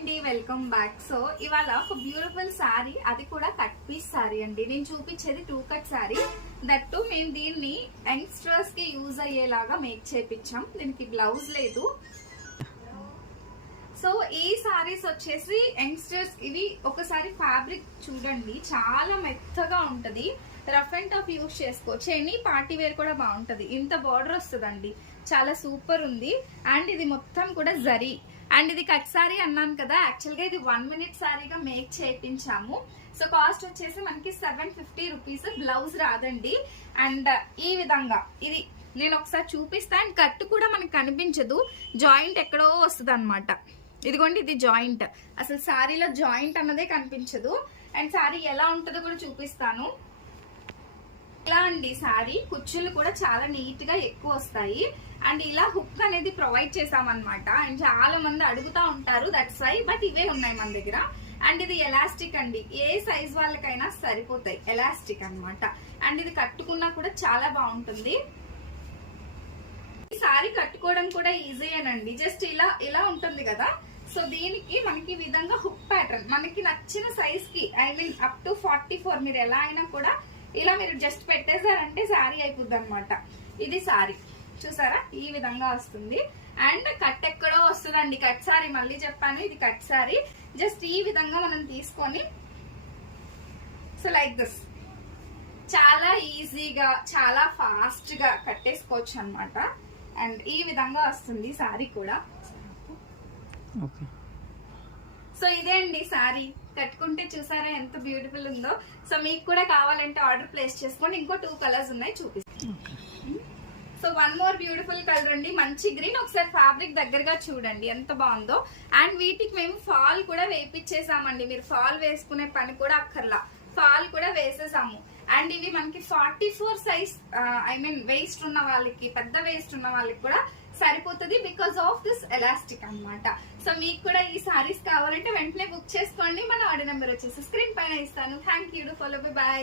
అండి, welcome back. So ఇవాళ ఒక బ్యూటిఫుల్ శారీ, అది కూడా కట్ పీస్ శారీ అండి. నేను చూపించేది 2 కట్ శారీ. దట్టు మేము దీన్ని యంగ్స్టర్స్ కి యూజ్ అయ్యేలాగా మేక్ చేపించాం. దీనికి బ్లౌజ్ లేదు. సో ఈ సారీస్ వచ్చేసి యంగ్స్టర్స్, ఇవి ఒకసారి ఫ్యాబ్రిక్ చూడండి, చాలా మెత్తగా ఉంటది. రఫ్ అండ్ టఫ్ యూజ్ చేసుకోవచ్చు. ఎనీ పార్టీ వేర్ కూడా బాగుంటది. ఇంత బార్డర్ వస్తుందండి, చాలా సూపర్ ఉంది. అండ్ ఇది మొత్తం కూడా జరీ. అండ్ ఇది కట్ సారీ అన్నాను కదా, యాక్చువల్ గా ఇది 1 minute సారీగా మేక్ చేయించాము. సో కాస్ట్ వచ్చేసి మనకి 750 రూపీస్. బ్లౌజ్ రాదండి. అండ్ ఈ విధంగా ఇది నేను ఒకసారి చూపిస్తాను. అండ్ కట్ కూడా మనకి కనిపించదు, జాయింట్ ఎక్కడో వస్తుంది అనమాట. ఇదిగోండి, ఇది జాయింట్. అసలు శారీలో జాయింట్ అన్నదే కనిపించదు. అండ్ శారీ ఎలా ఉంటుందో కూడా చూపిస్తాను. ఇలా అండి శారీ, కుచ్చులు కూడా చాలా నీట్ గా ఎక్కువ వస్తాయి. అండ్ ఇలా హుక్ అనేది ప్రొవైడ్ చేసామన్నమాట. అండ్ చాలా మంది అడుగుతా ఉంటారు, దట్స్ వై. బట్ ఇవే ఉన్నాయి మన దగ్గర. అండ్ ఇది ఎలాస్టిక్ అండి, ఏ సైజ్ వాళ్ళకైనా సరిపోతాయి. ఎలాస్టిక్ అన్నమాట. అండ్ ఇది కట్టుకున్నా కూడా చాలా బాగుంటుంది. ఈ శారీ కట్టుకోవడం కూడా ఈజీయేనండి. జస్ట్ ఇలా ఉంటుంది కదా. సో దీనికి మనకి ఈ విధంగా హుక్ ప్యాటర్న్, మనకి నచ్చిన సైజ్ కి, ఐ మీన్ అప్ టు 44, మీరు ఎలా అయినా కూడా ఇలా మీరు జస్ట్ పెట్టేశారంటే శారీ అయిపోద్ది అనమాట. ఇది శారీ చూసారా, ఈ విధంగా వస్తుంది. అండ్ కట్ ఎక్కడో వస్తుందండి కట్ శారీ. మళ్ళీ చెప్పాను, ఇది కట్ శారీ. జస్ట్ ఈ విధంగా మనం తీసుకొని, సో లైక్ దిస్, చాలా ఈజీగా చాలా ఫాస్ట్ గా కట్టేసుకోవచ్చు అనమాట. అండ్ ఈ విధంగా వస్తుంది శారీ కూడా. సో ఇదే అండి శారీ. కట్టుకుంటే చూసారా ఎంత బ్యూటిఫుల్ ఉందో. సో మీకు కూడా కావాలంటే ఆర్డర్ ప్లేస్ చేసుకోండి. ఇంకో 2 కలర్స్ ఉన్నాయి, చూపిస్తాను. సో 1 more బ్యూటిఫుల్ కలర్ అండి, మంచి గ్రీన్. ఒకసారి ఫ్యాబ్రిక్ దగ్గరగా చూడండి ఎంత బాగుందో. అండ్ వీటికి మేము ఫాల్ కూడా వేపించేసామండి. మీరు ఫాల్ వేసుకునే పని కూడా అక్కర్లా, ఫాల్ కూడా వేసేసాము. అండ్ ఇవి మనకి 44 సైజ్, ఐ మీన్ వేస్ట్ ఉన్న వాళ్ళకి, పెద్ద వేస్ట్ ఉన్న వాళ్ళకి కూడా సరిపోతుంది, బికాస్ ఆఫ్ దిస్ ఎలాస్టిక్ అన్నమాట. సో మీకు కూడా ఈ సారీస్ కావాలంటే వెంటనే బుక్ చేసుకోండి. మన ఆర్డర్ నెంబర్ వచ్చేసి స్క్రీన్ పైన ఇస్తాను. Thank you. Follow, by.